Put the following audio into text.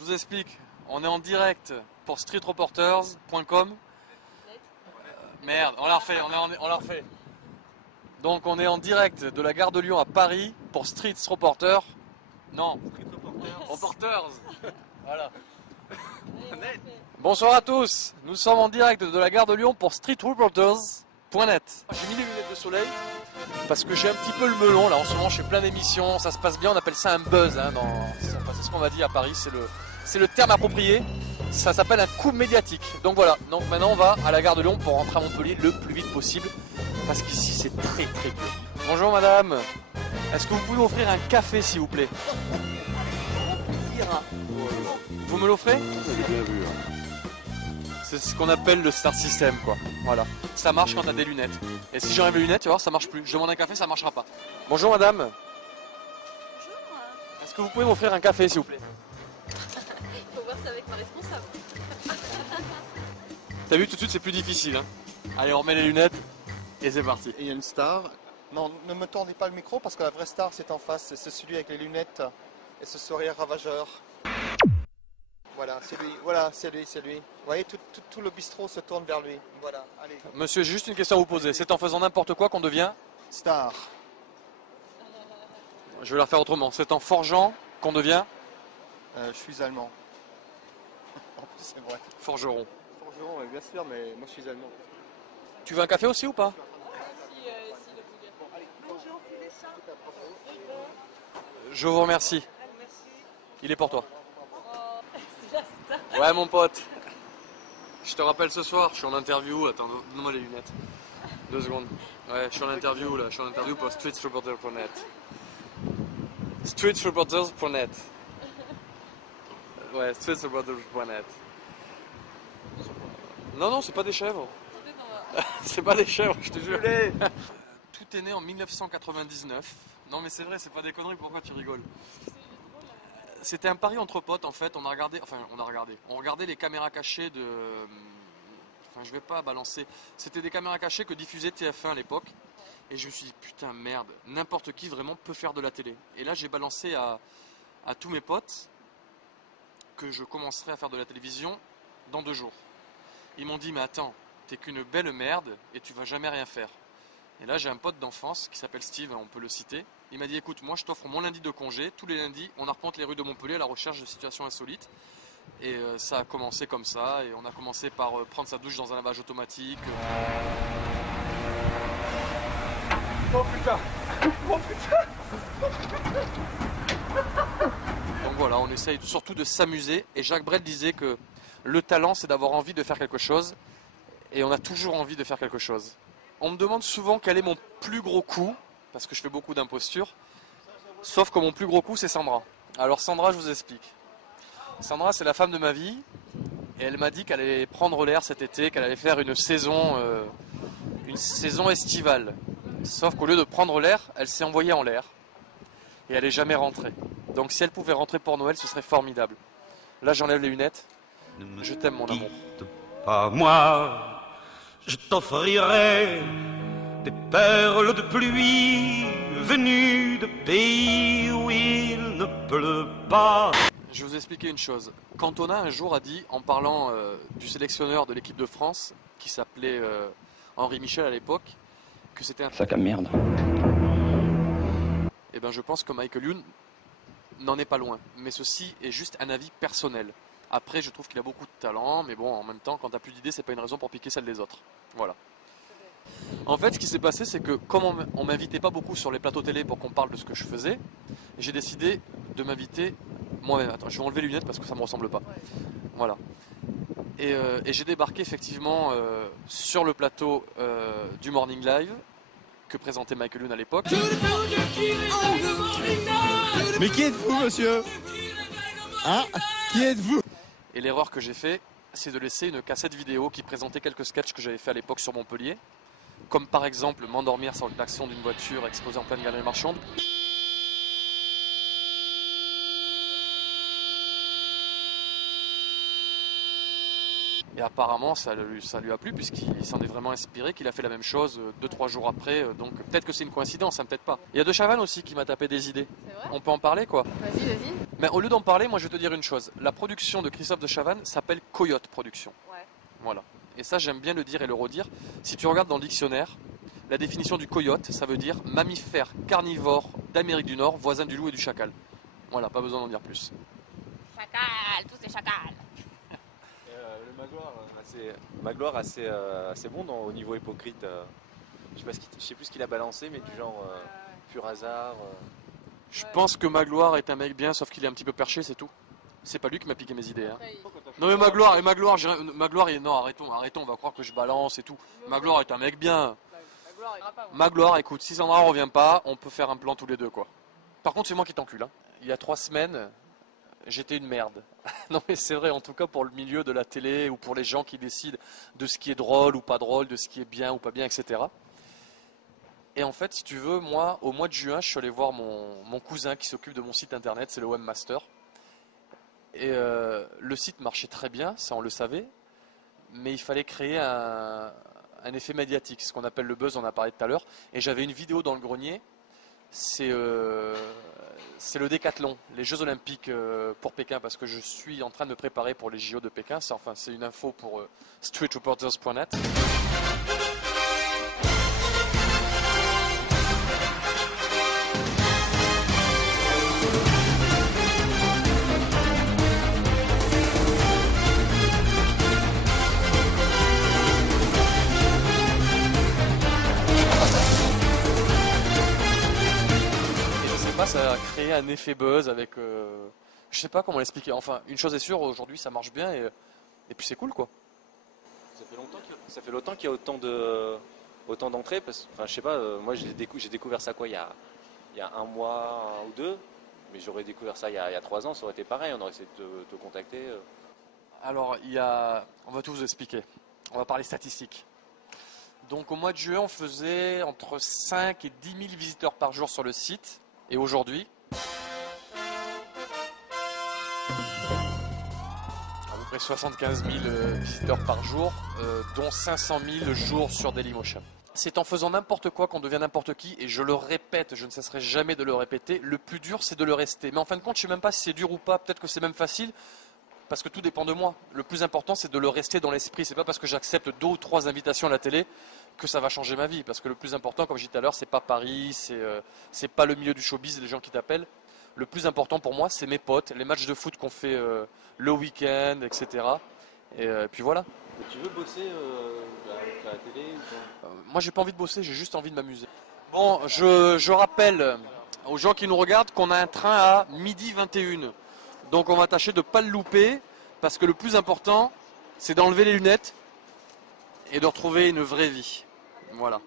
je vous explique. On est en direct pour streetreporters.com. Merde, on la refait, on la refait. Donc on est en direct de la gare de Lyon à Paris pour Street Reporters. Non, Reporters. Voilà. Bonsoir à tous, nous sommes en direct de la gare de Lyon pour streetreporters.net. J'ai mis les lunettes de soleil parce que j'ai un petit peu le melon là en ce moment, je fais plein d'émissions, ça se passe bien, on appelle ça un buzz, hein, c'est ce qu'on va dire à Paris, c'est le terme approprié, ça s'appelle un coup médiatique. Donc voilà, donc maintenant on va à la gare de Lyon pour rentrer à Montpellier le plus vite possible parce qu'ici c'est très très dur. Bonjour madame, est-ce que vous pouvez m'offrir un café s'il vous plaît? Vous me l'offrez? C'est ce qu'on appelle le star system quoi. Voilà. Ça marche quand t'as des lunettes. Et si j'enlève les lunettes, tu vas voir, ça marche plus. Je demande un café, ça marchera pas. Bonjour madame. Bonjour. Est-ce que vous pouvez m'offrir un café s'il vous plaît? Il faut voir ça avec ma responsable. T'as vu, tout de suite c'est plus difficile. Hein. Allez, on remet les lunettes et c'est parti. Et il y a une star. Non, ne me tendez pas le micro parce que la vraie star c'est en face. C'est celui avec les lunettes et ce sourire ravageur. Voilà, c'est lui, voilà, c'est lui. Vous voyez, tout le bistrot se tourne vers lui. Voilà, allez. Monsieur, j'ai juste une question à vous poser. C'est en faisant n'importe quoi qu'on devient? Star. Je vais la refaire autrement. C'est en forgeant qu'on devient? Je suis allemand. En plus, c'est vrai. Forgeron. Forgeron, bien sûr, mais moi je suis allemand. Tu veux un café aussi ou pas? Je vous remercie. Il est pour toi. Ouais mon pote. Je te rappelle ce soir, je suis en interview. Attends, donne-moi les lunettes. 2 secondes. Ouais, je suis en interview là, je suis en interview pour streetreporters.net. Streetreporters.net. Ouais, streetreporters.net. Non, c'est pas des chèvres. C'est pas des chèvres, je te jure. Tout est né en 1999. Non mais c'est vrai, c'est pas des conneries, pourquoi tu rigoles? C'était un pari entre potes en fait, on regardait les caméras cachées de... Enfin je vais pas balancer, c'était des caméras cachées que diffusait TF1 à l'époque. Et je me suis dit putain merde, n'importe qui vraiment peut faire de la télé. Et là j'ai balancé à tous mes potes que je commencerai à faire de la télévision dans 2 jours. Ils m'ont dit mais attends, t'es qu'une belle merde et tu vas jamais rien faire. Et là j'ai un pote d'enfance qui s'appelle Steve, on peut le citer. Il m'a dit écoute, moi je t'offre mon lundi de congé, tous les lundis on arpente les rues de Montpellier à la recherche de situations insolites. Et ça a commencé comme ça, et on a commencé par prendre sa douche dans un lavage automatique. Oh putain! Oh putain! Donc voilà, on essaye surtout de s'amuser, et Jacques Brel disait que le talent c'est d'avoir envie de faire quelque chose, et on a toujours envie de faire quelque chose. On me demande souvent quel est mon plus gros coup, parce que je fais beaucoup d'impostures, sauf que mon plus gros coup c'est Sandra. Alors Sandra, je vous explique. Sandra c'est la femme de ma vie, et elle m'a dit qu'elle allait prendre l'air cet été, qu'elle allait faire une saison estivale. Sauf qu'au lieu de prendre l'air, elle s'est envoyée en l'air, et elle n'est jamais rentrée. Donc si elle pouvait rentrer pour Noël, ce serait formidable. Là j'enlève les lunettes, je t'aime mon amour. Pas moi, je t'offrirai des perles de pluie venues de pays où il ne pleut pas. Je vais vous expliquer une chose. Cantona un jour a dit, en parlant du sélectionneur de l'équipe de France, qui s'appelait Henri Michel à l'époque, que c'était un sac à merde. Eh bien je pense que Michael Youn n'en est pas loin. Mais ceci est juste un avis personnel. Après je trouve qu'il a beaucoup de talent, mais bon en même temps quand t'as plus d'idées c'est pas une raison pour piquer celle des autres. Voilà. En fait, ce qui s'est passé, c'est que comme on m'invitait pas beaucoup sur les plateaux télé pour qu'on parle de ce que je faisais, j'ai décidé de m'inviter moi-même. Attends, je vais enlever les lunettes parce que ça me ressemble pas. Voilà. Et j'ai débarqué effectivement sur le plateau du Morning Live que présentait Michael Youn à l'époque. Mais qui êtes-vous, monsieur? Hein? Qui êtes-vous? Et l'erreur que j'ai fait, c'est de laisser une cassette vidéo qui présentait quelques sketchs que j'avais fait à l'époque sur Montpellier. Comme par exemple m'endormir sur le klaxon d'une voiture exposée en pleine galerie marchande. Et apparemment ça lui a plu puisqu'il s'en est vraiment inspiré, qu'il a fait la même chose 2-3 jours après. Donc peut-être que c'est une coïncidence, hein, peut-être pas. Il y a De Chavannes aussi qui m'a tapé des idées. C'est vrai? On peut en parler quoi. Vas-y. Mais au lieu d'en parler, moi je vais te dire une chose. La production de Christophe de Chavannes s'appelle Coyote Production. Ouais. Voilà. Et ça, j'aime bien le dire et le redire. Si tu regardes dans le dictionnaire, la définition du coyote, ça veut dire mammifère carnivore d'Amérique du Nord, voisin du loup et du chacal. Voilà, pas besoin d'en dire plus. Chacal, tous les chacals. Le Magloire assez bon au niveau hypocrite. Je sais plus ce qu'il a balancé, mais du genre pur hasard. Je pense que Magloire est un mec bien, sauf qu'il est un petit peu perché, c'est tout. C'est pas lui qui m'a piqué mes idées. Hein. Non mais Magloire, non, arrêtons, on va croire que je balance et tout. Magloire est un mec bien. Magloire, écoute, si Sandra revient pas, on peut faire un plan tous les deux, quoi. Par contre, c'est moi qui t'encule. Hein. Il y a 3 semaines, j'étais une merde. Non mais c'est vrai, en tout cas pour le milieu de la télé ou pour les gens qui décident de ce qui est drôle ou pas drôle, de ce qui est bien ou pas bien, etc. Et en fait, si tu veux, moi, au mois de juin, je suis allé voir mon cousin qui s'occupe de mon site internet, c'est le Webmaster. Et le site marchait très bien, ça on le savait, mais il fallait créer un effet médiatique, ce qu'on appelle le buzz, on en a parlé tout à l'heure. Et j'avais une vidéo dans le grenier, c'est le décathlon, les Jeux Olympiques pour Pékin, parce que je suis en train de me préparer pour les JO de Pékin. C'est une info pour streetreporters.net. Ça a créé un effet buzz avec... je sais pas comment l'expliquer. Enfin, une chose est sûre, aujourd'hui ça marche bien et puis c'est cool, quoi. Ça fait longtemps qu'il y a autant d'entrées. Enfin, je sais pas, moi j'ai découvert ça quoi, il y a un mois ou deux. Mais j'aurais découvert ça il y a 3 ans, ça aurait été pareil, on aurait essayé de te contacter. Alors, on va tout vous expliquer. On va parler statistiques. Donc au mois de juin, on faisait entre 5 et 10 000 visiteurs par jour sur le site. Et aujourd'hui, à peu près 75 000 visiteurs par jour, dont 500 000 jours sur Dailymotion. C'est en faisant n'importe quoi qu'on devient n'importe qui, et je le répète, je ne cesserai jamais de le répéter, le plus dur c'est de le rester. Mais en fin de compte, je ne sais même pas si c'est dur ou pas, peut-être que c'est même facile, parce que tout dépend de moi. Le plus important c'est de le rester dans l'esprit, c'est pas parce que j'accepte 2 ou 3 invitations à la télé que ça va changer ma vie, parce que le plus important, comme je disais tout à l'heure, c'est pas Paris, c'est pas le milieu du showbiz, les gens qui t'appellent. Le plus important pour moi, c'est mes potes, les matchs de foot qu'on fait le week-end, etc. Et puis voilà. Et tu veux bosser avec la télé moi, j'ai pas envie de bosser, j'ai juste envie de m'amuser. Bon, je rappelle aux gens qui nous regardent qu'on a un train à 12h21. Donc on va tâcher de ne pas le louper, parce que le plus important, c'est d'enlever les lunettes et de retrouver une vraie vie. Voilà.